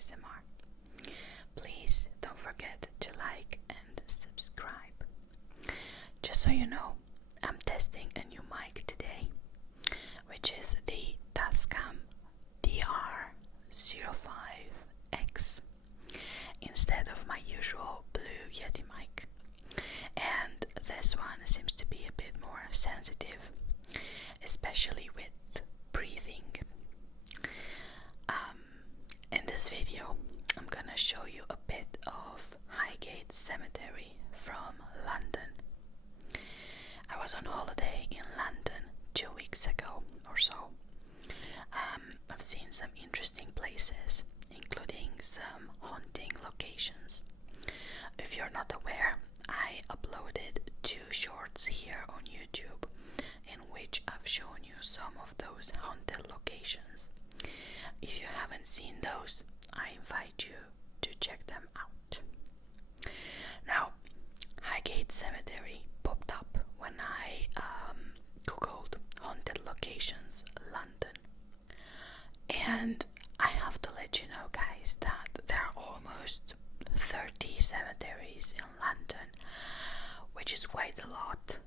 ASMR. Please don't forget to like and subscribe. Just so you know, I'm testing a new mic today, which is the Tascam DR05X instead of my usual Blue Yeti mic. And this one seems to be a bit more sensitive, especially with breathing. In this video, I'm gonna show you a bit of Highgate Cemetery from London. I was on holiday in London 2 weeks ago or so. I've seen some interesting places, including some haunting locations. If you're not aware, I uploaded 2 shorts here on YouTube in which I've shown you some of those haunted locations. If you haven't seen those, I invite you to check them out. Now, Highgate Cemetery popped up when I googled haunted locations London. And I have to let you know, guys, that there are almost 30 cemeteries in London, which is quite a lot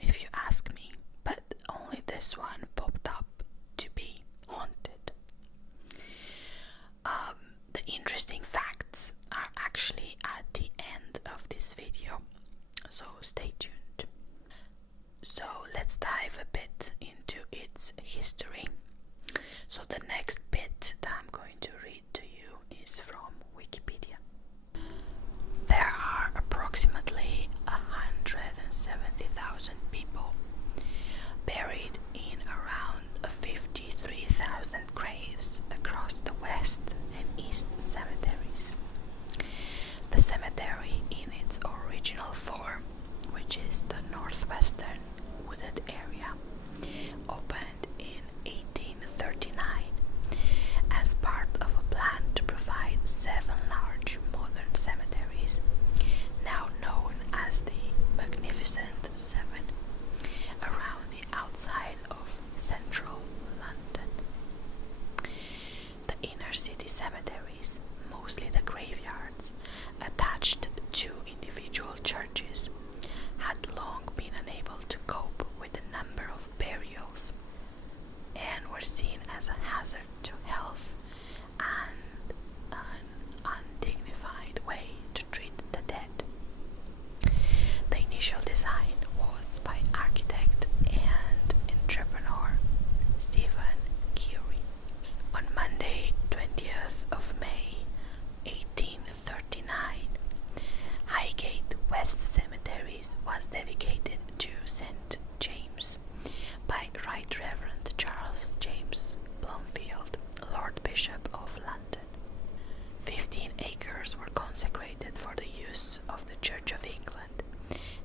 if you ask me, but only this one popped up to be haunted. The interesting facts are actually at the end of this video, so stay tuned. So let's dive a bit into its history. So the next bit that I'm going to read to you is from Wikipedia. There are approximately 170,000 people buried in around 53,000 graves across the West and East cemeteries. The cemetery in its original form, which is the northwestern wooded area, opened in 1839 as part of a plan to provide 7 large modern cemeteries, now known as the Magnificent Seven, around the outside of central London. The inner city cemeteries, mostly the graveyards, attached to individual churches, had long been unable to cope with the number of burials and were seen as a hazard to health and an undignified way to treat the dead. The initial design was by architect and entrepreneur Stephen Curie. On Monday, 20th of May, 1839, Highgate West Cemetery was dedicated to St. James by Right Reverend Charles James Blomfield, Lord Bishop of London. 15 acres were consecrated for the use of the Church of England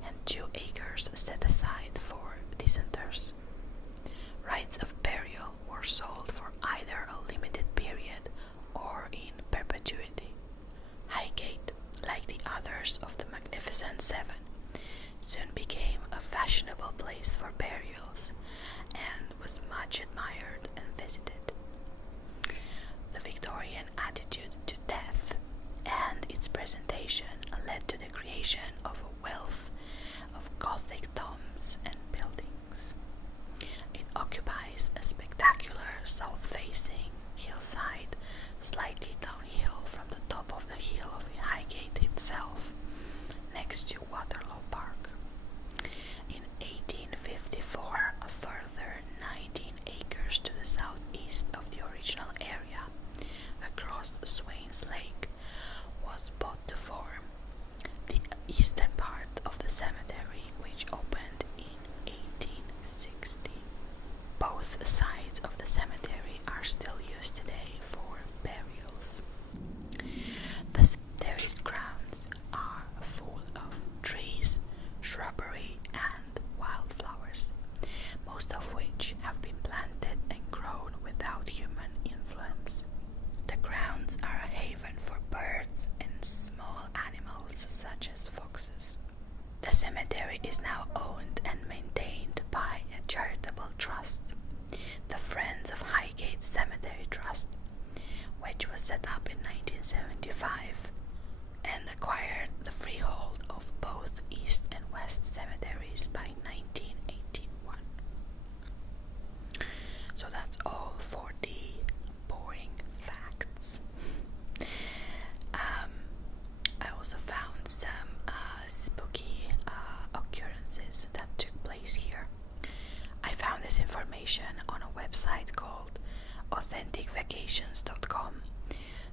and 2 acres set aside for dissenters. Rights of burial were sold for either a limited period or in perpetuity. Highgate, like the others of the Magnificent Seven, soon became a fashionable place for burials and was much admired and visited. The Victorian attitude to death and its presentation led to the creation of a wealth of Gothic tombs and buildings. It occupies a spectacular south-facing hillside slightly downhill from the top of the hill of Highgate itself, next to Waterloo Park. In 1854, a further 19 acres to the southeast of the original area, across Swains Lake, was bought to form the eastern part of the cemetery, which opened in 1860. Both sides of the cemetery are still used today for burials. The cemetery's grounds are full of trees, shrubbery, and wildflowers, most of which have been planted and grown without human influence. The grounds are a haven for birds and small animals such as foxes. The cemetery is now owned and maintained by a charitable trust, the Friends of Highgate Cemetery Trust, which was set up in 1975 and acquired the freehold of both East and West cemeteries by 1981. So that's all for the boring facts. I also found some spooky occurrences that took place here. I found this information on a website called authenticvacations.com,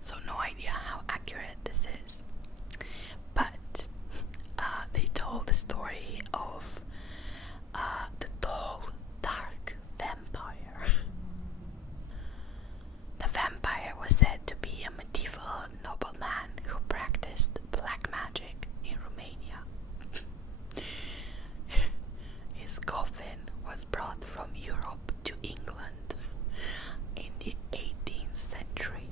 so no idea how accurate this is. But they told the story of the tall, dark vampire. The vampire was said to be a medieval nobleman who practiced black magic in Romania. His coffin was brought from Europe to England in the 18th century,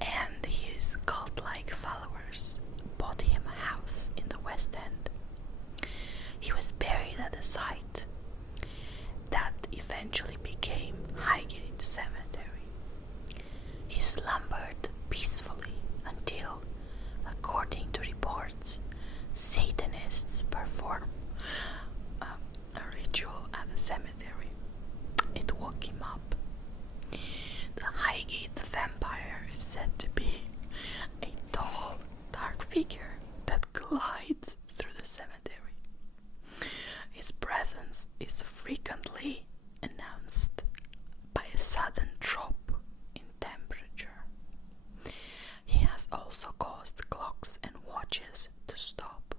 and his cult-like followers bought him a house in the West End. He was buried at a site that eventually became Highgate Cemetery. He slumbered peacefully until, according to reports, Satanists performed a ritual at the cemetery. It woke him up. The Highgate vampire is said to be a tall, dark figure that glides through the cemetery. His presence is frequently announced by a sudden drop in temperature. He has also caused clocks and watches to stop.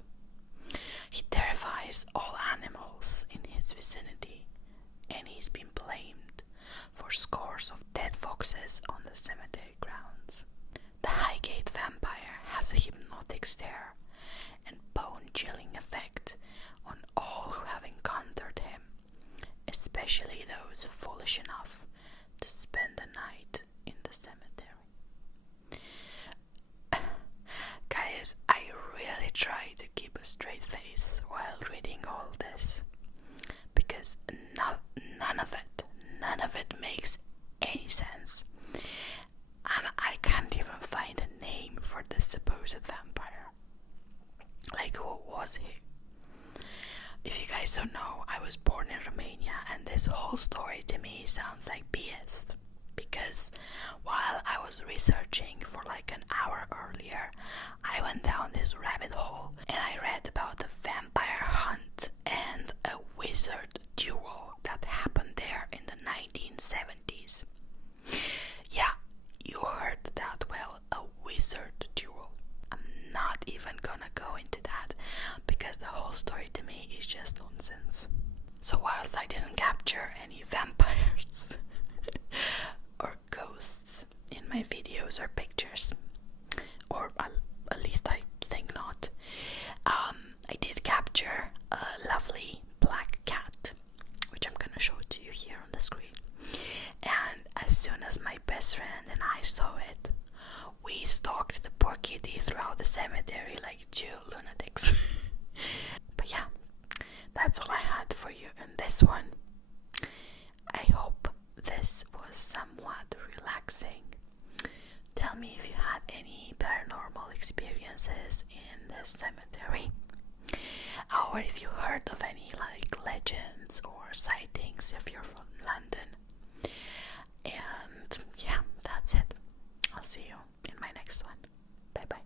He terrifies all animals in his vicinity, and he's been blamed for scores of dead foxes on the cemetery grounds. The Highgate vampire has a hypnotic stare and bone-chilling effect on all who have encountered him, especially those foolish enough to spend the night in the cemetery. Guys, I really try to keep a straight face while reading all this, because none of it makes any sense, and I can't even find a name for this supposed vampire. Like, who was he? If you guys don't know, I was born in Romania, and this whole story to me sounds like BS, because while I was researching for like an hour earlier, I went down this rabbit hole and I read about the vampire hunt and a wizard duel that happened there in the 1970s. Yeah, you heard that well, a wizard duel. I'm not even gonna go into that because the whole story to me is just nonsense. So whilst I didn't capture any vampires or ghosts in my videos or pictures, or at least I think not, I did capture a lovely black cat, which I'm gonna show to you here on the screen. And as soon as my best friend and I saw it, we stalked the poor kitty throughout the cemetery like two lunatics. But yeah, that's all I had for you in this one. I hope this was somewhat relaxing. Tell me if you had any paranormal experiences in this cemetery, or if you heard of any like legends or sightings if you're from London. And yeah, that's it. I'll see you in my next one. Bye bye.